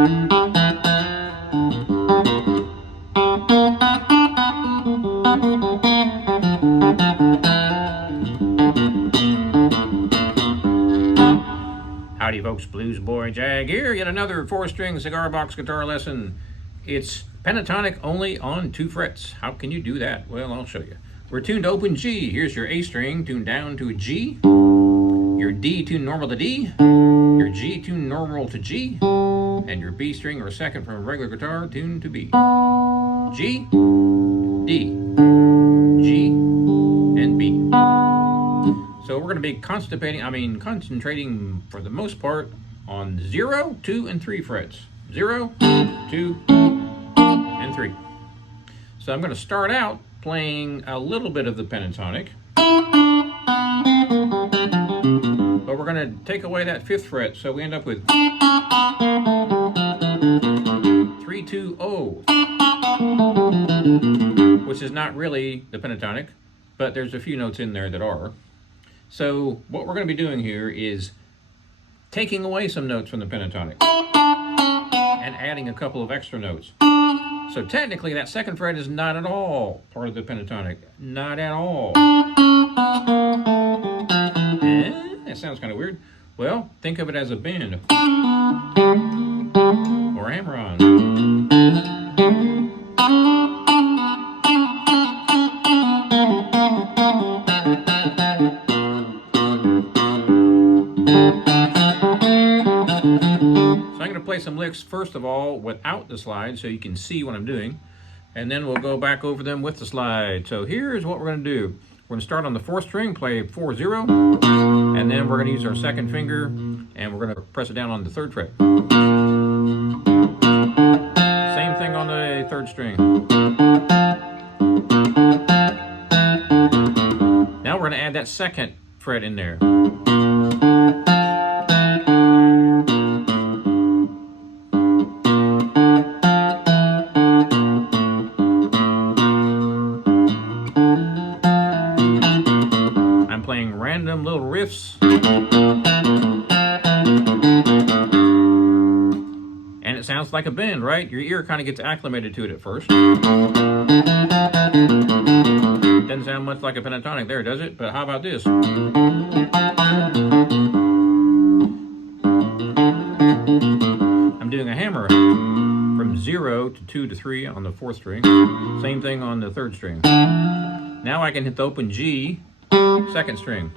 Howdy folks, Bluesboy Jag here, yet another 4-string cigar box guitar lesson. It's pentatonic only on 2 frets. How can you do that? Well, I'll show you. We're tuned to open G. Here's your A string tuned down to a G, your D tuned normal to D, your G tuned normal to G, and your B string or second from a regular guitar tuned to B. G, D, G, and B. So we're going to be concentrating for the most part on 0, 2, and 3 frets. 0, 2, and 3. So I'm going to start out playing a little bit of the pentatonic. But we're going to take away that 5th fret, so we end up with 3, 2, 0, which is not really the pentatonic, but there's a few notes in there that are. So what we're going to be doing here is taking away some notes from the pentatonic and adding a couple of extra notes. So technically that 2nd fret is not at all part of the pentatonic. Not at all. That sounds kind of weird. Well, think of it as a bend or a hammer-on. Some licks first of all without the slide so you can see what I'm doing, and then we'll go back over them with the slide. So here's what we're going to do. We're going to start on the 4th string, play 4, 0, and then we're going to use our 2nd finger and we're going to press it down on the 3rd fret. Same thing on the 3rd string. Now we're going to add that 2nd fret in there. Random little riffs, and it sounds like a bend, right? Your ear kind of gets acclimated to it at first. Doesn't sound much like a pentatonic there, does it? But how about this? I'm doing a hammer from 0 to 2 to 3 on the 4th string. Same thing on the 3rd string. Now I can hit the open G, 2nd string.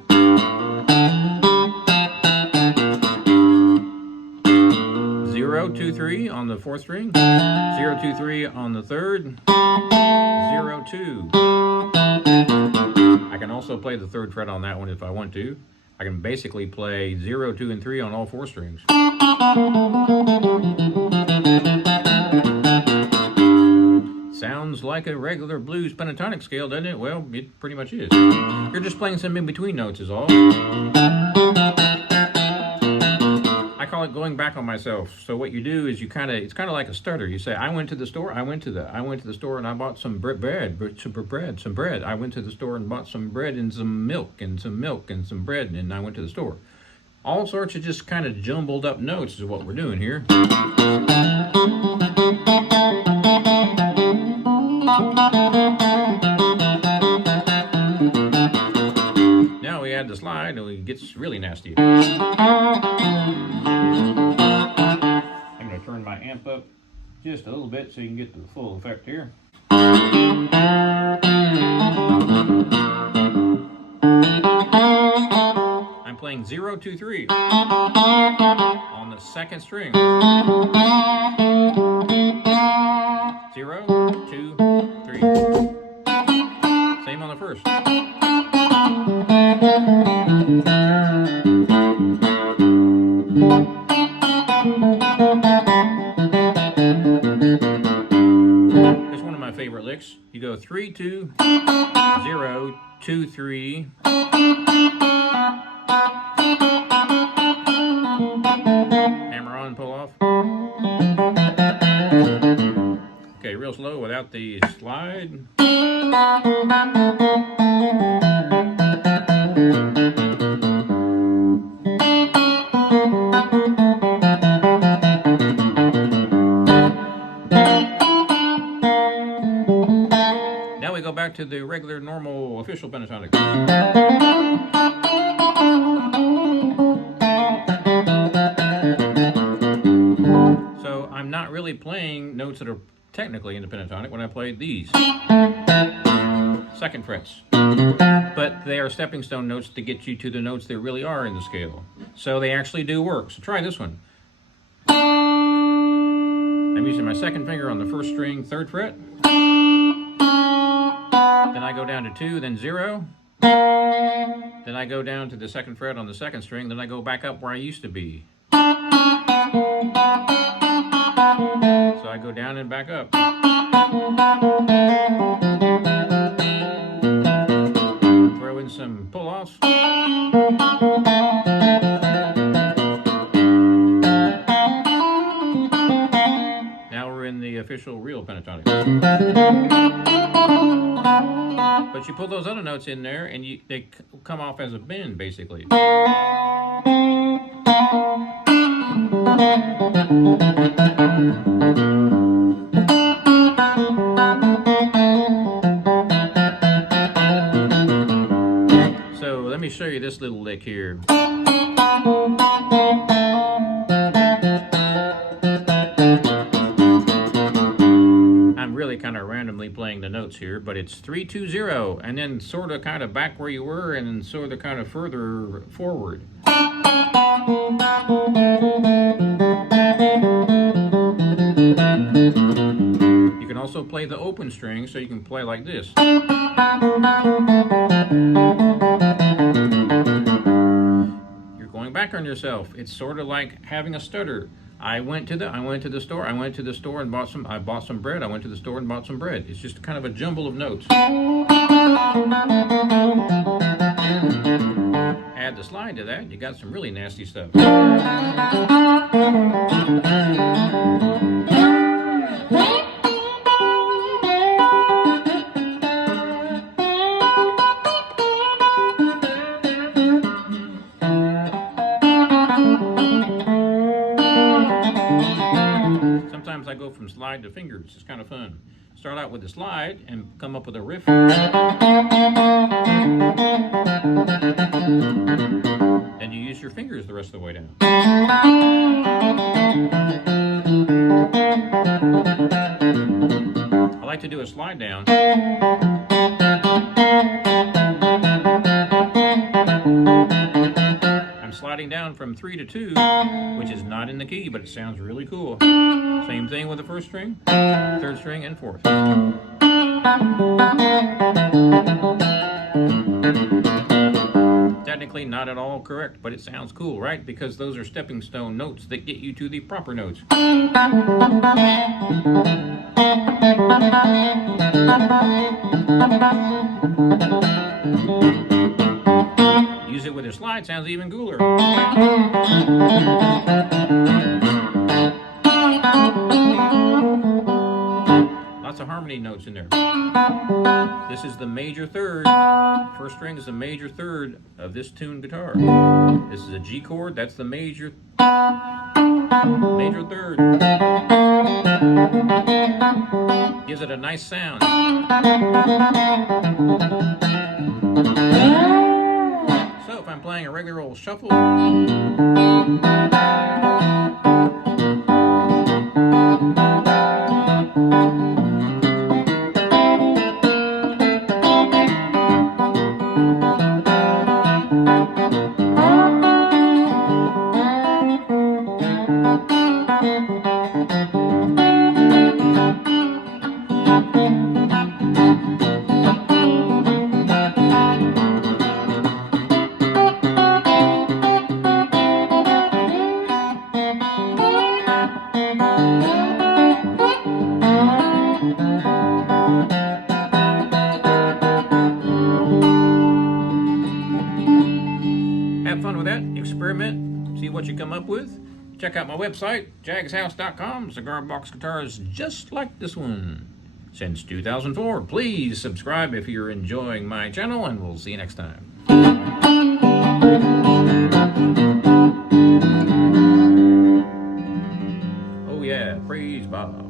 0, 2, 3 on the 4th string. 0, 2, 3 on the 3rd. 0, 2. I can also play the 3rd fret on that one if I want to. I can basically play 0, 2, and 3 on all 4 strings. Sounds like a regular blues pentatonic scale, doesn't it? Well, it pretty much is. You're just playing some in-between notes is all. I call it going back on myself. So what you do is it's kind of like a stutter. You say, I went to the store and I bought some bread. I went to the store and bought some bread and some milk and some bread, and I went to the store. All sorts of just kind of jumbled up notes is what we're doing here. Now we add the slide and it gets really nasty. I'm going to turn my amp up just a little bit so you can get the full effect here. I'm playing 0, 2, 3 on the 2nd string. 0, 2, 3. Same on the 1st. It's one of my favorite licks. You go 3, 2, 0, 2, 3. Hammer on, pull off. Okay, real slow without the slide. back to the regular, normal, official pentatonic. So I'm not really playing notes that are technically in the pentatonic when I play these second frets, but they are stepping stone notes to get you to the notes that really are in the scale. So they actually do work. So try this one. I'm using my second finger on the first string, 3rd fret. Then I go down to 2, then 0. Then I go down to the 2nd fret on the 2nd string. Then I go back up where I used to be. So I go down and back up. Throw in some pull-offs. Now we're in the official real pentatonic. But you pull those other notes in there and they come off as a bend, basically. So let me show you this little lick here. I'm really kind of randomly playing the notes here, but it's 3, 2, 0, and then sort of kind of back where you were and then sort of kind of further forward. You can also play the open string, so you can play like this. You're going back on yourself. It's sort of like having a stutter. I went to the store and bought some bread. I went to the store and bought some bread. It's just kind of a jumble of notes. Add the slide to that, you got some really nasty stuff. Sometimes I go from slide to fingers. It's kind of fun. Start out with the slide and come up with a riff. Then you use your fingers the rest of the way down. I like to do a slide down. Sliding down from 3 to 2, which is not in the key, but it sounds really cool. Same thing with the 1st string, 3rd string, and 4th. Technically not at all correct, but it sounds cool, right? Because those are stepping stone notes that get you to the proper notes. Use it with a slide, sounds even cooler. Lots of harmony notes in there. This is the major 3rd. 1st string is the major 3rd of this tuned guitar. This is a G chord, that's the major 3rd. Gives it a nice sound. So if I'm playing a regular old shuffle, have fun with that, experiment, see what you come up with. Check out my website, jagshouse.com. Cigar box guitars just like this one since 2004. Please subscribe if you're enjoying my channel, and we'll see you next time. Oh yeah, praise Bob.